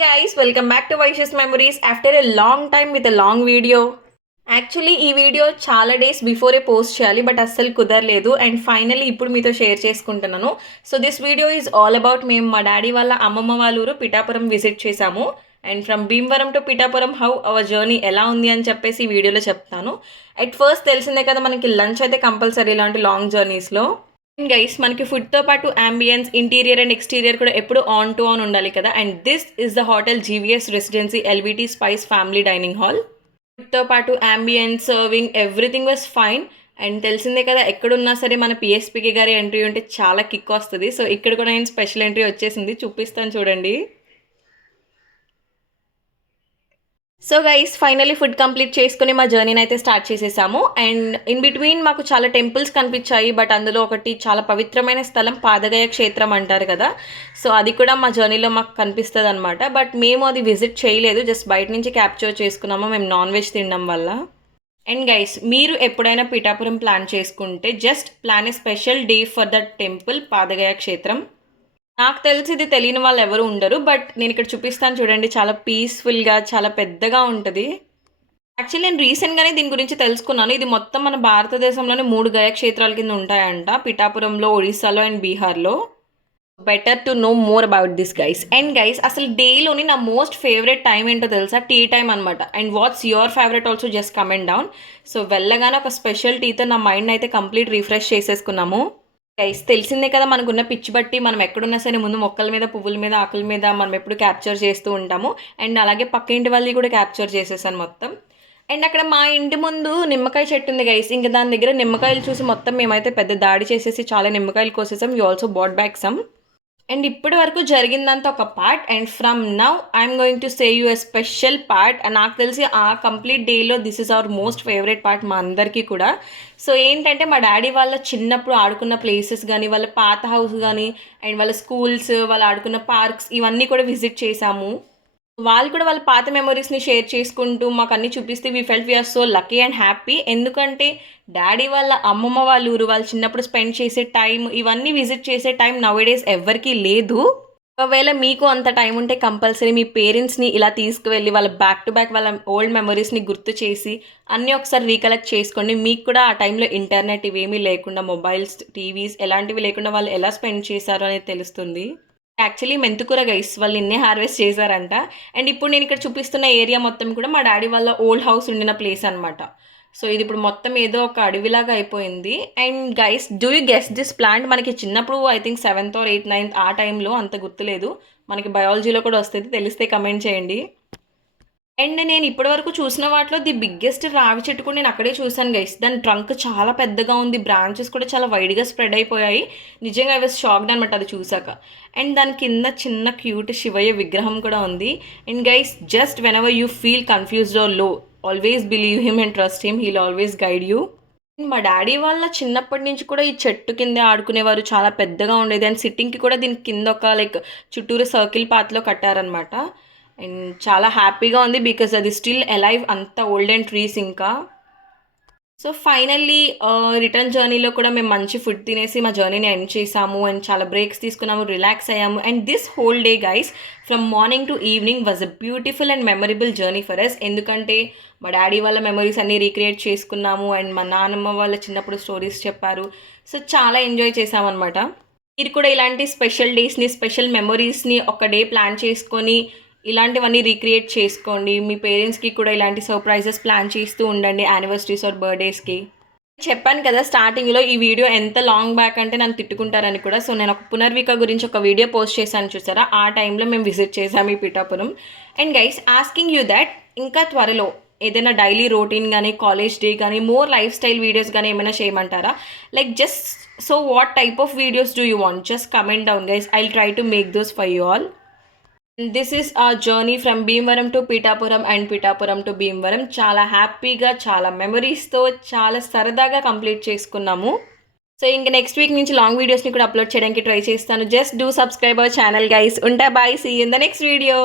Guys, welcome back to Vaish's Memories after a long time with a long video. Actually ఈ video చాలా days before post చేయాలి but అస్సలు కుదరలేదు and finally ఇప్పుడు మీతో share చేసుకుంటున్నాను. So this video is all about మేము మా డాడీ వాళ్ళ అమ్మమ్మ వాళ్ళ ఊరు పిఠాపురం విజిట్ చేశాము and from Bhimavaram to Pithapuram how our journey ఎలా ఉంది అని చెప్పేసి ఈ వీడియోలో చెప్తాను. అట్ ఫస్ట్ తెలిసిందే కదా మనకి లంచ్ అయితే కంపల్సరీ ఇలాంటి లాంగ్ జర్నీస్లో. గైస్ మనకి ఫుడ్తో పాటు అంబియన్స్ ఇంటీరియర్ అండ్ ఎక్స్టీరియర్ కూడా ఎప్పుడు ఆన్ టు ఆన్ ఉండాలి కదా. And this is the hotel GVS Residency ఎల్విటీ స్పైస్ ఫ్యామిలీ డైనింగ్ హాల్. ఫుడ్తో పాటు ambience serving everything was fine. And తెలిసిందే కదా ఎక్కడున్నా సరే మన పిఎస్పీకే గారి ఎంట్రీ ఉంటే చాలా కిక్ వస్తుంది. సో ఇక్కడ కూడా నేను స్పెషల్ ఎంట్రీ వచ్చేసింది, చూపిస్తాను చూడండి. So guys finally food complete చేసుకుని మా జర్నీని అయితే స్టార్ట్ చేసేసాము. అండ్ ఇన్ బిట్వీన్ మాకు చాలా టెంపుల్స్ కనిపించాయి బట్ అందులో ఒకటి చాలా పవిత్రమైన స్థలం పాదగయ క్షేత్రం అంటారు కదా. సో అది కూడా మా జర్నీలో మాకు కనిపిస్తుంది అనమాట. బట్ మేము అది విజిట్ చేయలేదు, జస్ట్ బయట నుంచి క్యాప్చర్ చేసుకున్నాము మేము నాన్ వెజ్ తినడం వల్ల. అండ్ గైస్ మీరు ఎప్పుడైనా పిఠాపురం ప్లాన్ చేసుకుంటే just plan A special day for that temple Padagaya క్షేత్రం. నాకు తెలిసి ఇది తెలియని వాళ్ళు ఎవరు ఉండరు బట్ నేను ఇక్కడ చూపిస్తాను చూడండి, చాలా పీస్ఫుల్గా చాలా పెద్దగా ఉంటుంది. యాక్చువల్లీ నేను రీసెంట్గానే దీని గురించి తెలుసుకున్నాను. ఇది మొత్తం మన భారతదేశంలోనే 3 గయ క్షేత్రాల కింద ఉంటాయంట, పిఠాపురంలో, ఒడిస్సాలో అండ్ బీహార్లో. Better to know more about this guys. And guys అసలు డేలోని నా మోస్ట్ ఫేవరెట్ టైం ఏంటో తెలుసా? టీ టైం అనమాట. And what's your favourite also just comment down. So వెళ్ళగానే ఒక స్పెషల్ టీతో నా మైండ్ అయితే కంప్లీట్ రిఫ్రెష్ చేసేసుకున్నాము. గైస్ తెలిసిందే కదా మనకున్న పిచ్చి బట్టి మనం ఎక్కడున్నా సరే ముందు మొక్కల మీద, పువ్వుల మీద, ఆకుల మీద మనం ఎప్పుడు క్యాప్చర్ చేస్తూ ఉంటాము. అండ్ అలాగే పక్క ఇంటి వాళ్ళని కూడా క్యాప్చర్ చేసేసాను మొత్తం. అండ్ అక్కడ మా ఇంటి ముందు నిమ్మకాయ చెట్టు ఉంది గైస్. ఇంకా దాని దగ్గర నిమ్మకాయలు చూసి మొత్తం మేమైతే పెద్ద దాడి చేసేసి చాలా నిమ్మకాయలు కోసేసాం. You also bought back some. And ఇప్పటి వరకు జరిగిందంతా ఒక part and from now I'm going to say you a special part. నాకు తెలిసి ఆ కంప్లీట్ డేలో this is our most favourite part మా అందరికీ కూడా. సో ఏంటంటే మా డాడీ వాళ్ళ చిన్నప్పుడు ఆడుకున్న ప్లేసెస్ కానీ, వాళ్ళ పాత హౌస్ కానీ, అండ్ వాళ్ళ స్కూల్స్, వాళ్ళు ఆడుకున్న పార్క్స్ ఇవన్నీ కూడా విజిట్ చేశాము. వాళ్ళు కూడా వాళ్ళ పాత మెమరీస్ని షేర్ చేసుకుంటూ మాకు అన్నీ చూపిస్తే we felt we are so lucky and happy. ఎందుకంటే డాడీ వాళ్ళ అమ్మమ్మ వాళ్ళ ఊరు, వాళ్ళు చిన్నప్పుడు స్పెండ్ చేసే టైం, ఇవన్నీ విజిట్ చేసే టైం నౌడేస్ ఎవరికీ లేదు. ఒకవేళ మీకు అంత టైం ఉంటే కంపల్సరీ మీ పేరెంట్స్ని ఇలా తీసుకువెళ్ళి వాళ్ళ బ్యాక్ టు బ్యాక్ వాళ్ళ ఓల్డ్ మెమరీస్ని గుర్తు చేసి అన్నీ ఒకసారి రీకలెక్ట్ చేసుకోండి. మీకు కూడా ఆ టైంలో ఇంటర్నెట్ ఇవేమీ లేకుండా, మొబైల్స్, టీవీస్ ఎలాంటివి లేకుండా వాళ్ళు ఎలా స్పెండ్ చేశారో అనేది తెలుస్తుంది. యాక్చువల్లీ మెంతుకూర గైస్ వాళ్ళు నిన్నే హార్వెస్ట్ చేశారంట. అండ్ ఇప్పుడు నేను ఇక్కడ చూపిస్తున్న ఏరియా మొత్తం కూడా మా డాడీ వాళ్ళ ఓల్డ్ హౌస్ ఉండిన ప్లేస్ అనమాట. సో ఇది ఇప్పుడు మొత్తం ఏదో ఒక అడవిలాగా అయిపోయింది. And guys do you guess this plant? మనకి చిన్నప్పుడు I think 7th or 8th 9th ఆ టైంలో, అంత గుర్తులేదు, మనకి బయాలజీలో కూడా వస్తుంది, తెలిస్తే కమెంట్ చేయండి. అండ్ నేను ఇప్పటివరకు చూసిన వాటిలో ది బిగ్గెస్ట్ రావి చెట్టు కూడా నేను అక్కడే చూశాను గైస్. దాని ట్రంక్ చాలా పెద్దగా ఉంది, బ్రాంచెస్ కూడా చాలా వైడ్గా స్ప్రెడ్ అయిపోయాయి. నిజంగా ఐ వాజ్ షాక్డ్ అనమాట అది చూసాక. అండ్ దాని కింద చిన్న క్యూట్ శివయ్య విగ్రహం కూడా ఉంది. And guys just whenever you feel confused or low, always believe him and trust him, he'll always guide you. మా డాడీ వాళ్ళ చిన్నప్పటి నుంచి కూడా ఈ చెట్టు కిందే ఆడుకునేవారు, చాలా పెద్దగా ఉండేది. అండ్ సిట్టింగ్కి కూడా దీని కింద ఒక చుట్టూరు సర్కిల్ పాత్లో కట్టారనమాట. అండ్ చాలా హ్యాపీగా ఉంది బికాజ్ అది స్టిల్ అలైవ్, అంత ఓల్డెన్ ట్రీస్ ఇంకా. సో ఫైనల్లీ రిటర్న్ జర్నీలో కూడా మేము మంచి ఫుడ్ తినేసి మా జర్నీని ఎండ్ చేసాము. అండ్ చాలా బ్రేక్స్ తీసుకున్నాము, రిలాక్స్ అయ్యాము. And this whole day guys from morning to evening was a beautiful and memorable journey for us. ఎందుకంటే మా డాడీ వాళ్ళ మెమరీస్ అన్నీ రీక్రియేట్ చేసుకున్నాము అండ్ మా నాన్నమ్మ వాళ్ళ చిన్నప్పుడు స్టోరీస్ చెప్పారు. సో చాలా ఎంజాయ్ చేసామన్నమాట. మీరు కూడా ఇలాంటి స్పెషల్ డేస్ని, స్పెషల్ మెమరీస్ని ఒక డే ప్లాన్ చేసుకొని ఇలాంటివన్నీ రీక్రియేట్ చేసుకోండి. మీ పేరెంట్స్కి కూడా ఇలాంటి సర్ప్రైజెస్ ప్లాన్ చేస్తూ ఉండండి యానివర్సరీస్ ఆర్ బర్త్డేస్కి. చెప్పాను కదా స్టార్టింగ్లో ఈ వీడియో ఎంత లాంగ్ బ్యాక్ అంటే నన్ను తిట్టుకుంటారని కూడా. సో నేను ఒక పునర్విక గురించి ఒక వీడియో పోస్ట్ చేశాను చూసారా, ఆ టైంలో మేము విజిట్ చేసాము ఈ Pithapuram. And guys asking you that ఇంకా త్వరలో ఏదైనా డైలీ రొటీన్ కానీ, కాలేజ్ డే కానీ, మోర్ లైఫ్ స్టైల్ వీడియోస్ కానీ ఏమైనా చేయమంటారా? Just so what type of videos do you want? Just comment down guys, I will try to make those for you all. This is a journey from Bhimavaram to Pithapuram and Pithapuram to Bhimavaram. చాలా హ్యాపీగా, చాలా మెమరీస్తో, చాలా సరదాగా complete చేసుకున్నాము. So ఇంక next week నుంచి long వీడియోస్ని కూడా అప్లోడ్ చేయడానికి ట్రై చేస్తాను. Just do subscribe our channel guys. ఉంటా, bye, see you in the next video.